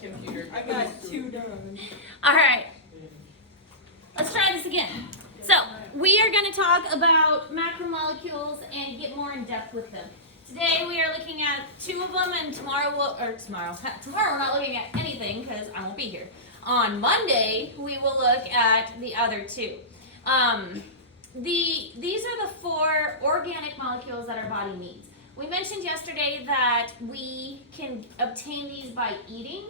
computer. I got 2 done. All right. Let's try this again. So, we are going to talk about macromolecules and get more in depth with them. Today we are looking at 2 of them, and tomorrow we're not looking at anything because I won't be here. On Monday, we will look at the other 2. These are the 4 organic molecules that our body needs. We mentioned yesterday that we can obtain these by eating.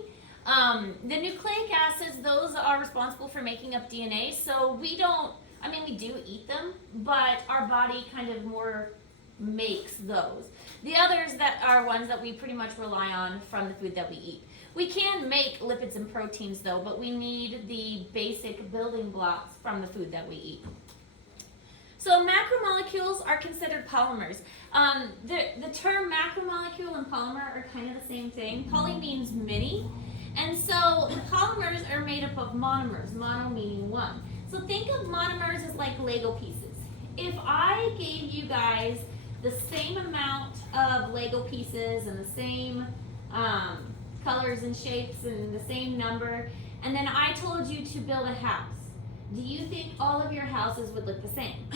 The nucleic acids, those are responsible for making up DNA, so we do eat them, but our body kind of more makes those. The others that are ones that we pretty much rely on from the food that we eat. We can make lipids and proteins though, but we need the basic building blocks from the food that we eat. So macromolecules are considered polymers. The term macromolecule and polymer are kind of the same thing. Poly means many, and so the polymers are made up of monomers, mono meaning one. So think of monomers as like Lego pieces. If I gave you guys the same amount of Lego pieces and the same colors and shapes and the same number, and then I told you to build a house, do you think all of your houses would look the same?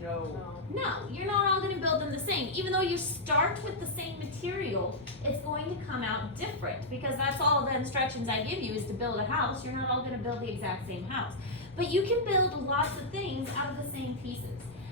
No, you're not all going to build them the same. Even though you start with the same material, it's going to come out different because that's all the instructions I give you is to build a house. You're not all going to build the exact same house. But you can build lots of things out of the same pieces.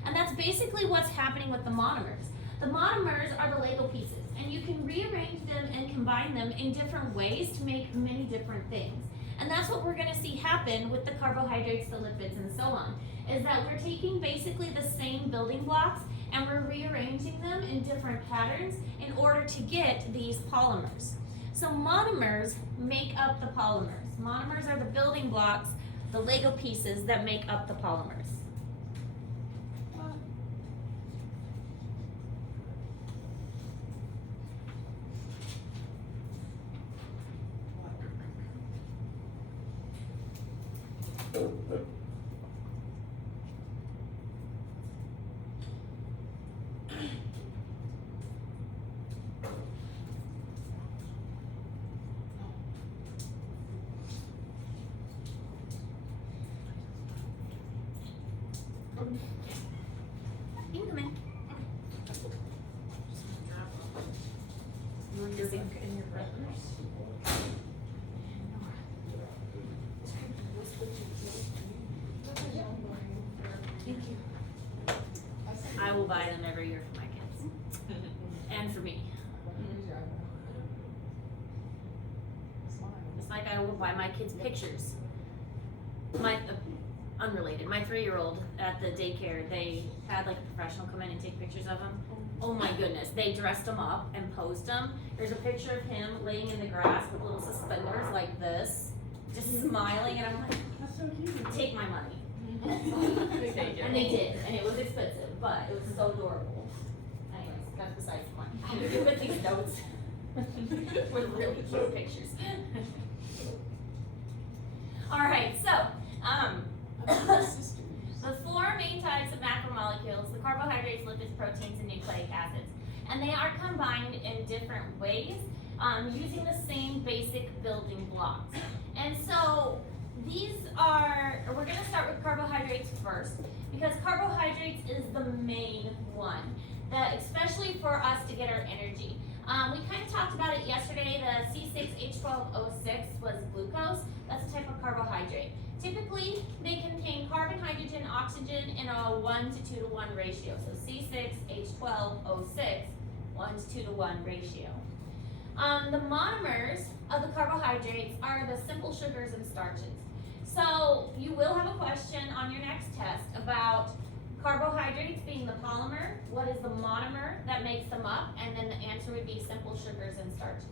And that's basically what's happening with the monomers. The monomers are the Lego pieces, and you can rearrange them and combine them in different ways to make many different things. And that's what we're going to see happen with the carbohydrates, the lipids, and so on, is that we're taking basically the same building blocks and we're rearranging them in different patterns in order to get these polymers. So monomers make up the polymers. Monomers are the building blocks, the Lego pieces that make up the polymers. You can come in. Your zinc and your brothers. Thank you. I will buy them every year for my kids. And for me. It's like I will buy my kids pictures. Unrelated. My 3-year-old at the daycare, they had like a professional come in and take pictures of him. Oh my goodness. They dressed him up and posed him. There's a picture of him laying in the grass with little suspenders like this, just smiling, and I'm like, That's so cute. take my money. And they did, and it was expensive, but it was so adorable. Anyways, that's besides the point. I'm good with these notes. With really cute pictures. Alright, so, the 4 main types of macromolecules, the carbohydrates, lipids, proteins, and nucleic acids. And they are combined in different ways, using the same basic building blocks. And so, we're going to start with carbohydrates first, because carbohydrates is the main one, that especially for us to get our energy. We kind of talked about it yesterday. The C6H12O6 was glucose. That's a type of carbohydrate. Typically, they contain carbon, hydrogen, oxygen in a 1 to 2 to 1 ratio. So C6H12O6, 1 to 2 to 1 ratio. The monomers of the carbohydrates are the simple sugars and starches. So you will have a question on your next test about carbohydrates being the polymer, what is the monomer that makes them up, and then the answer would be simple sugars and starches.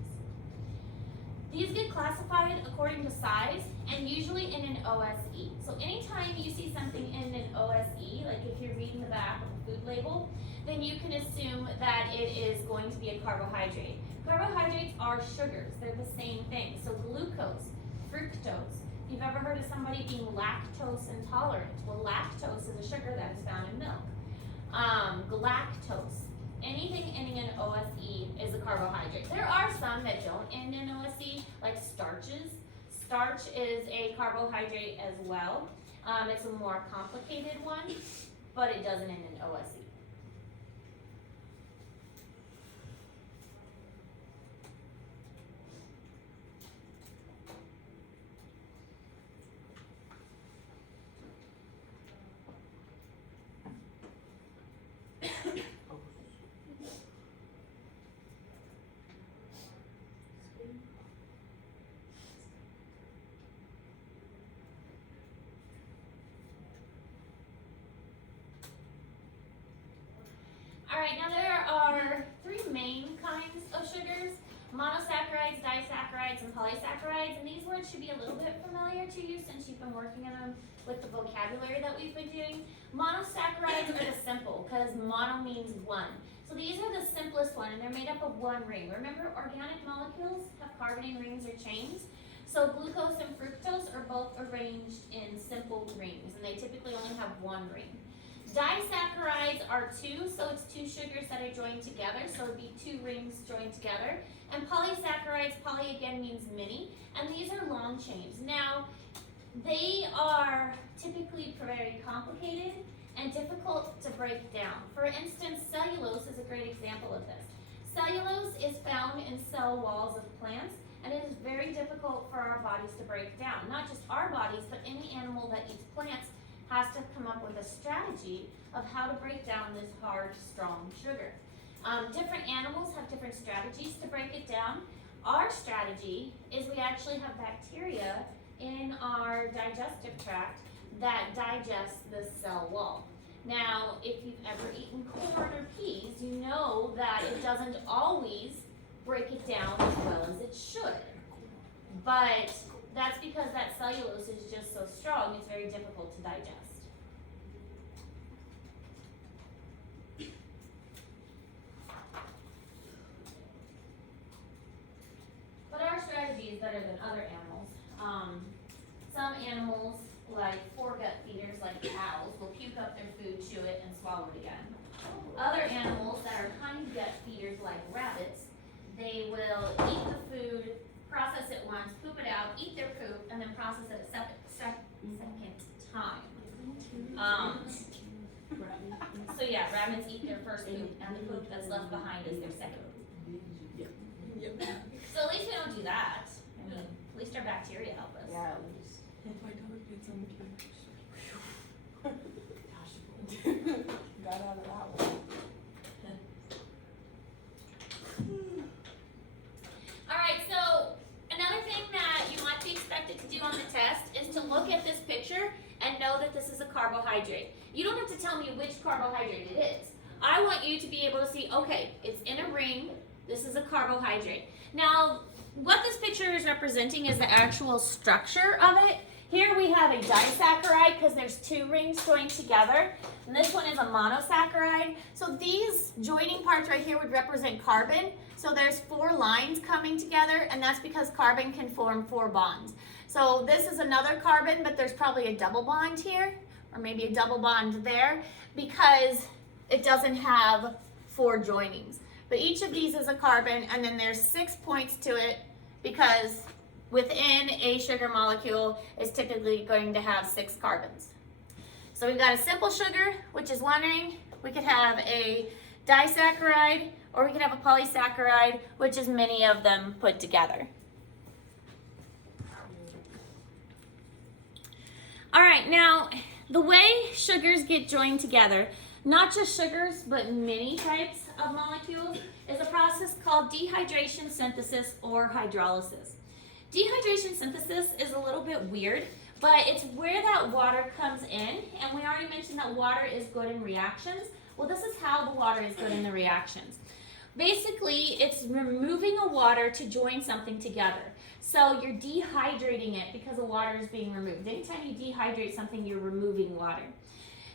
These get classified according to size and usually in an OSE. So anytime you see something in an OSE, like if you're reading the back of a food label, then you can assume that it is going to be a carbohydrate. Carbohydrates are sugars, they're the same thing. So glucose, fructose. If you've ever heard of somebody being lactose intolerant, well, lactose is a sugar that is found in milk. Galactose anything ending in OSE is a carbohydrate. There are some that don't end in OSE, like starches. Starch is a carbohydrate as well. It's a more complicated one, but it doesn't end in OSE. Alright, now there are three main kinds of sugars: monosaccharides, disaccharides, and polysaccharides. And these words should be a little bit familiar to you since you've been working in them with the vocabulary that we've been doing. Monosaccharides are the simple, because mono means one. So these are the simplest one, and they're made up of one ring. Remember, organic molecules have carbon rings or chains. So glucose and fructose are both arranged in simple rings, and they typically only have one ring. Disaccharides are two, so it's two sugars that are joined together, so it'd be two rings joined together. And polysaccharides, poly again means many, and these are long chains. Now, they are typically very complicated and difficult to break down. For instance, cellulose is a great example of this. Cellulose is found in cell walls of plants, and it is very difficult for our bodies to break down. Not just our bodies, but any animal that eats plants has to come up with a strategy of how to break down this hard, strong sugar. Different animals have different strategies to break it down. Our strategy is we actually have bacteria in our digestive tract that digest the cell wall. Now, if you've ever eaten corn or peas, you know that it doesn't always break it down as well as it should. But that's because that cellulose is just so strong, it's very difficult to digest. But our strategy is better than other animals. Some animals, like foregut feeders, like cows, will puke up their food, chew it, and swallow it again. Other animals that are tiny gut feeders, like rabbits, they will eat the food, process it once, poop it out, eat their poop, and then process it a second time. So yeah, rabbits eat their first poop, and the poop that's left behind is their second. So at least we don't do that. I mean, at least our bacteria help us. Yeah, at least. My dog did something. Got out of that one. Alright, so another thing that you might be expected to do on the test is to look at this picture and know that this is a carbohydrate. You don't have to tell me which carbohydrate it is. I want you to be able to see, okay, it's in a ring, this is a carbohydrate. Now, what this picture is representing is the actual structure of it. Here we have a disaccharide because there's two rings joined together, and this one is a monosaccharide. So these joining parts right here would represent carbon. So there's 4 lines coming together, and that's because carbon can form 4 bonds. So this is another carbon, but there's probably a double bond here, or maybe a double bond there, because it doesn't have 4 joinings. But each of these is a carbon, and then there's 6 points to it because within a sugar molecule is typically going to have 6 carbons. So we've got a simple sugar, which is 1 ring. We could have a disaccharide, or we could have a polysaccharide, which is many of them put together. All right, now the way sugars get joined together, not just sugars, but many types of molecules, is a process called dehydration synthesis or hydrolysis. Dehydration synthesis is a little bit weird, but it's where that water comes in, and we already mentioned that water is good in reactions. Well, this is how the water is good in the reactions. Basically, it's removing a water to join something together. So you're dehydrating it because the water is being removed. Anytime you dehydrate something, you're removing water.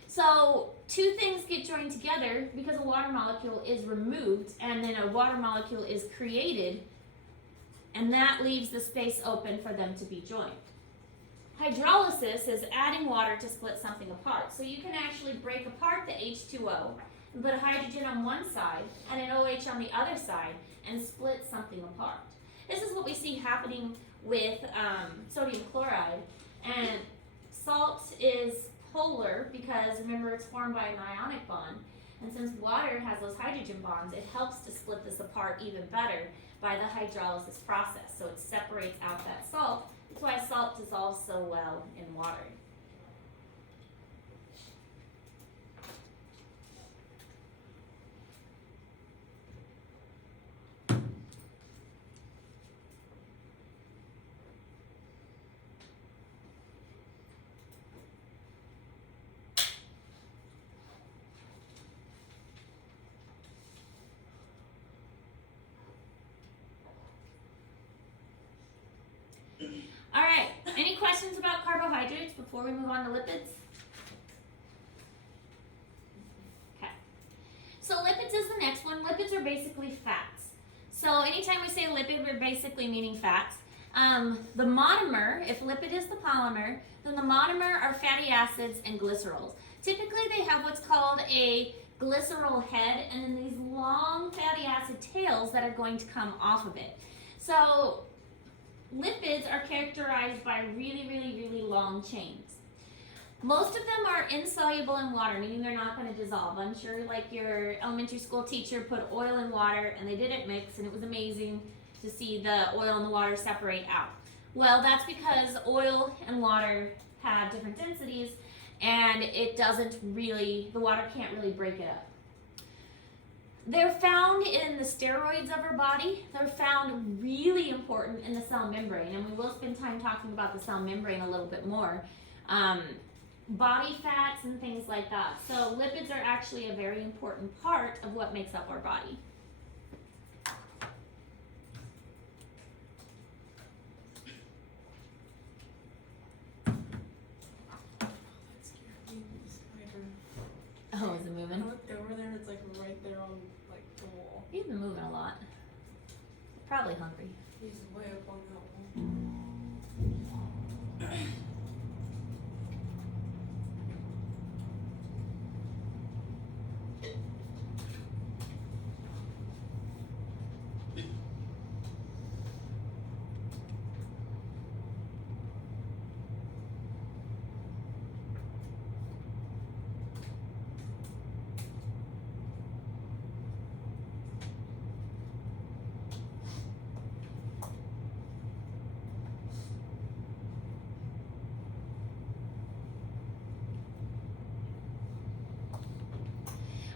So 2 things get joined together because a water molecule is removed, and then a water molecule is created, and that leaves the space open for them to be joined. Hydrolysis is adding water to split something apart. So you can actually break apart the H2O, and put a hydrogen on one side and an OH on the other side and split something apart. This is what we see happening with sodium chloride, and salt is polar because remember it's formed by an ionic bond, and since water has those hydrogen bonds, it helps to split this apart even better by the hydrolysis process, so it separates out that salt. That's why salt dissolves so well in water. All right, any questions about carbohydrates before we move on to lipids? Okay, so lipids is the next one. Lipids are basically fats. So anytime we say lipid, we're basically meaning fats. The monomer, if lipid is the polymer, then the monomer are fatty acids and glycerols. Typically they have what's called a glycerol head and then these long fatty acid tails that are going to come off of it. So lipids are characterized by really long chains. Most of them are insoluble in water, meaning they're not going to dissolve. I'm sure like your elementary school teacher put oil in water and they didn't mix and it was amazing to see the oil and the water separate out. Well, that's because oil and water have different densities and it doesn't really, the water can't really break it up. They're found in the steroids of our body. They're found really important in the cell membrane, and we will spend time talking about the cell membrane a little bit more. Body fats and things like that. So lipids are actually a very important part of what makes up our body. That scared me, the spider. Oh, is it I moving? looked over there, it's like right there on like the wall. He's been moving a lot. Probably hungry. He's way up on that wall.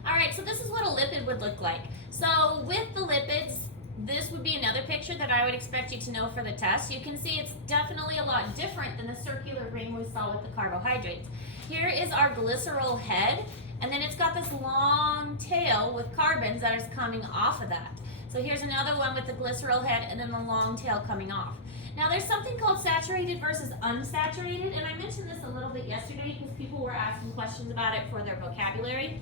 Alright, so this is what a lipid would look like. So with the lipids, this would be another picture that I would expect you to know for the test. You can see it's definitely a lot different than the circular ring we saw with the carbohydrates. Here is our glycerol head, and then it's got this long tail with carbons that is coming off of that. So here's another one with the glycerol head and then the long tail coming off. Now there's something called saturated versus unsaturated, and I mentioned this a little bit yesterday because people were asking questions about it for their vocabulary.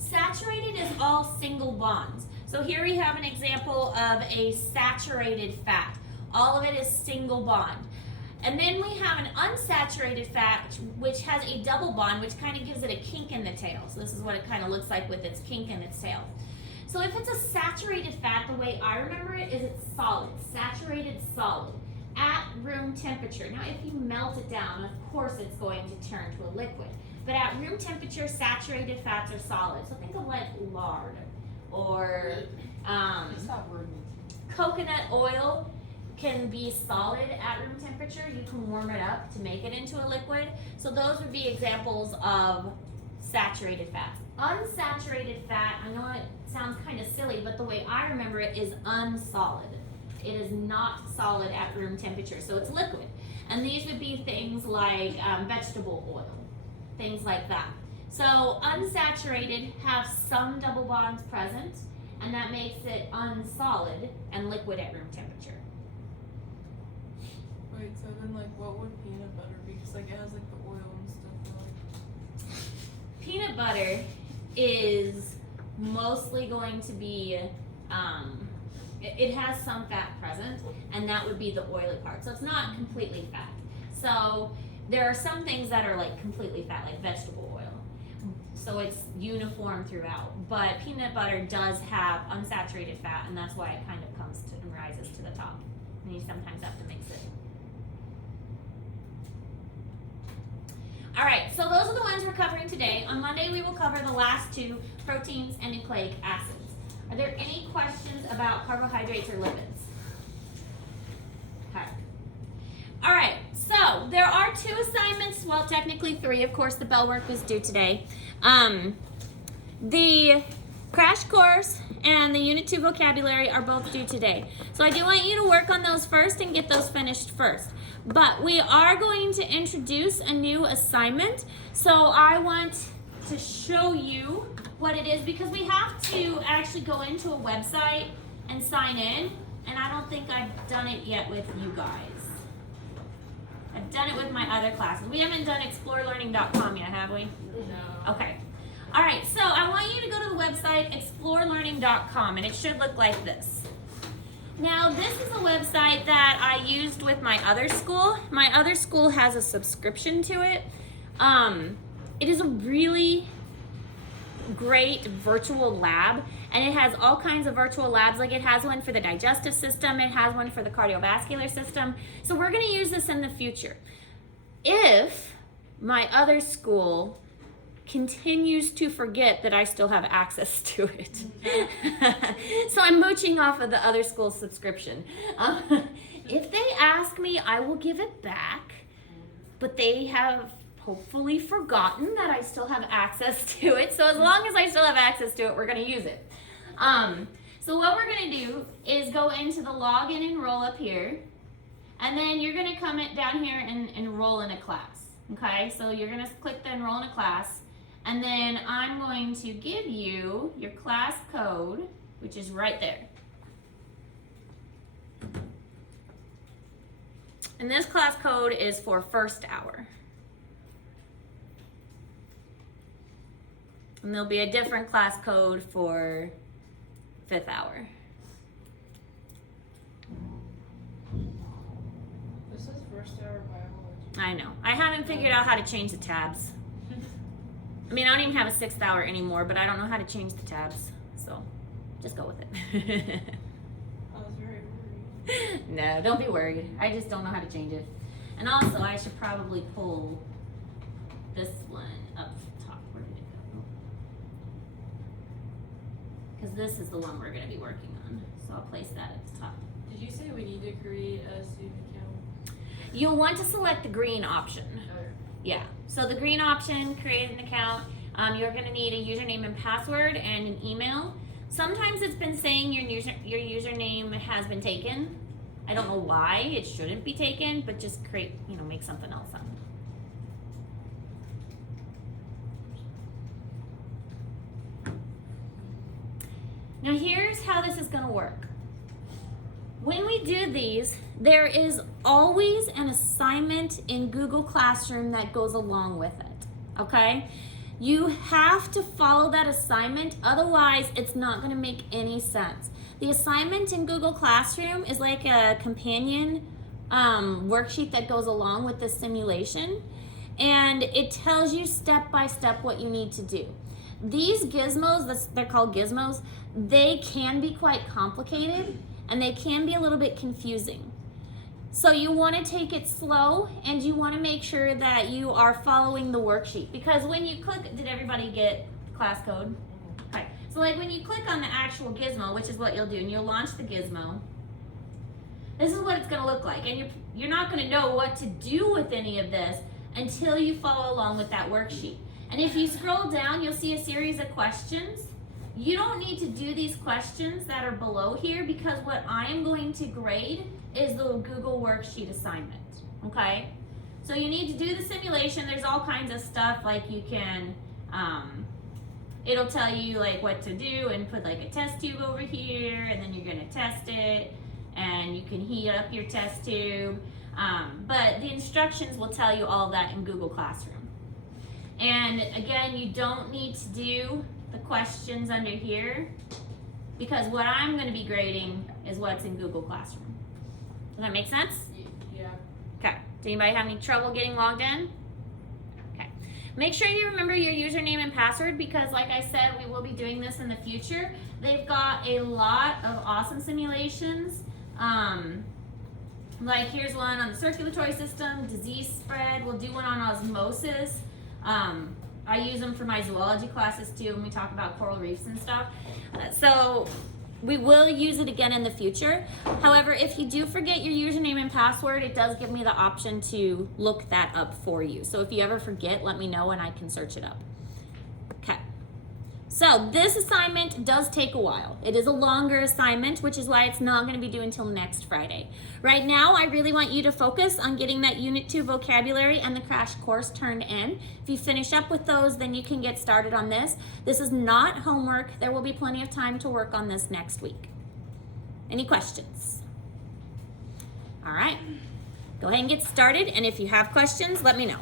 Saturated is all single bonds. So here we have an example of a saturated fat. All of it is single bond. And then we have an unsaturated fat which has a double bond, which kind of gives it a kink in the tail. So this is what it kind of looks like with its kink in its tail. So if it's a saturated fat, the way I remember it is it's solid, saturated solid, at room temperature. Now if you melt it down, of course it's going to turn to a liquid. But at room temperature, saturated fats are solid. So think of like lard or coconut oil can be solid at room temperature. You can warm it up to make it into a liquid. So those would be examples of saturated fats. Unsaturated fat, I know it sounds kind of silly, but the way I remember it is unsolid. It is not solid at room temperature, so it's liquid. And these would be things like vegetable oil, things like that. So unsaturated have some double bonds present, and that makes it unsolid and liquid at room temperature. Wait, so then like what would peanut butter be? Because like it has like the oil and stuff. Like... Peanut butter is mostly going to be, it has some fat present, and that would be the oily part. So it's not completely fat. So there are some things that are like completely fat, like vegetable oil. so it's uniform throughout. But peanut butter does have unsaturated fat, and that's why it kind of comes to and rises to the top. And you sometimes have to mix it. All right, so those are the ones we're covering today. On Monday, we will cover the last two, proteins and nucleic acids. Are there any questions about carbohydrates or lipids? Okay. All right, so there are 2 assignments, well, technically 3. Of course, the bell work is due today. The crash course and the Unit 2 vocabulary are both due today. So I do want you to work on those first and get those finished first. But we are going to introduce a new assignment. So I want to show you what it is because we have to actually go into a website and sign in. And I don't think I've done it yet with you guys. I've done it with my other classes. We haven't done explorelearning.com yet, have we? No. Okay. All right, so I want you to go to the website explorelearning.com and it should look like this. Now, this is a website that I used with my other school. My other school has a subscription to it. It is a really great virtual lab, and it has all kinds of virtual labs. Like it has one for the digestive system, it has one for the cardiovascular system. So we're going to use this in the future. If my other school continues to forget that I still have access to it. So I'm mooching off of the other school's subscription. If they ask me, I will give it back, but they have hopefully forgotten that I still have access to it. So as long as I still have access to it, we're going to use it. So what we're going to do is go into the log and enroll up here, and then you're going to come down here and enroll in a class. Okay, so you're going to click the enroll in a class. And then I'm going to give you your class code, which is right there. And this class code is for first hour. And there'll be a different class code for 5th hour. This is first hour biology. I know. I haven't figured out how to change the tabs. I mean, I don't even have a 6th hour anymore, but I don't know how to change the tabs. So just go with it. I was very worried. No, don't be worried. I just don't know how to change it. And also, I should probably pull this one up top. Where did it go? Because this is the one we're going to be working on. So I'll place that at the top. Did you say we need to create a student account? You'll want to select the green option. Yeah, so the green option, create an account. You're going to need a username and password and an email. Sometimes it's been saying your username has been taken. I don't know why it shouldn't be taken, but just create, make something else up. Now here's how this is going to work. When we do these, there is always an assignment in Google Classroom that goes along with it, okay? You have to follow that assignment, otherwise it's not going to make any sense. The assignment in Google Classroom is like a companion worksheet that goes along with the simulation, and it tells you step by step what you need to do. These gizmos, they're called gizmos, they can be quite complicated, and they can be a little bit confusing. So you want to take it slow, and you want to make sure that you are following the worksheet. Because when you click, did everybody get class code? Okay. So like when you click on the actual gizmo, which is what you'll do, and you'll launch the gizmo, this is what it's going to look like. And you're not going to know what to do with any of this until you follow along with that worksheet. And if you scroll down, you'll see a series of questions. You don't need to do these questions that are below here because what I am going to grade is the Google Worksheet assignment, okay? So you need to do the simulation. There's all kinds of stuff like you can, it'll tell you like what to do and put like a test tube over here, and then you're gonna test it, and you can heat up your test tube. But the instructions will tell you all of that in Google Classroom. And again, you don't need to do the questions under here because what I'm going to be grading is what's in Google Classroom. Does that make sense? Yeah. Okay. Does anybody have any trouble getting logged in? Okay. Make sure you remember your username and password because like I said, we will be doing this in the future. They've got a lot of awesome simulations. Like here's one on the circulatory system, disease spread. We'll do one on osmosis. I use them for my zoology classes too when we talk about coral reefs and stuff. So we will use it again in the future. However, if you do forget your username and password, it does give me the option to look that up for you. So if you ever forget, let me know and I can search it up. Okay. So this assignment does take a while. It is a longer assignment, which is why it's not going to be due until next Friday. Right now, I really want you to focus on getting that Unit 2 vocabulary and the crash course turned in. If you finish up with those, then you can get started on this. This is not homework. There will be plenty of time to work on this next week. Any questions? All right. Go ahead and get started, and if you have questions, let me know.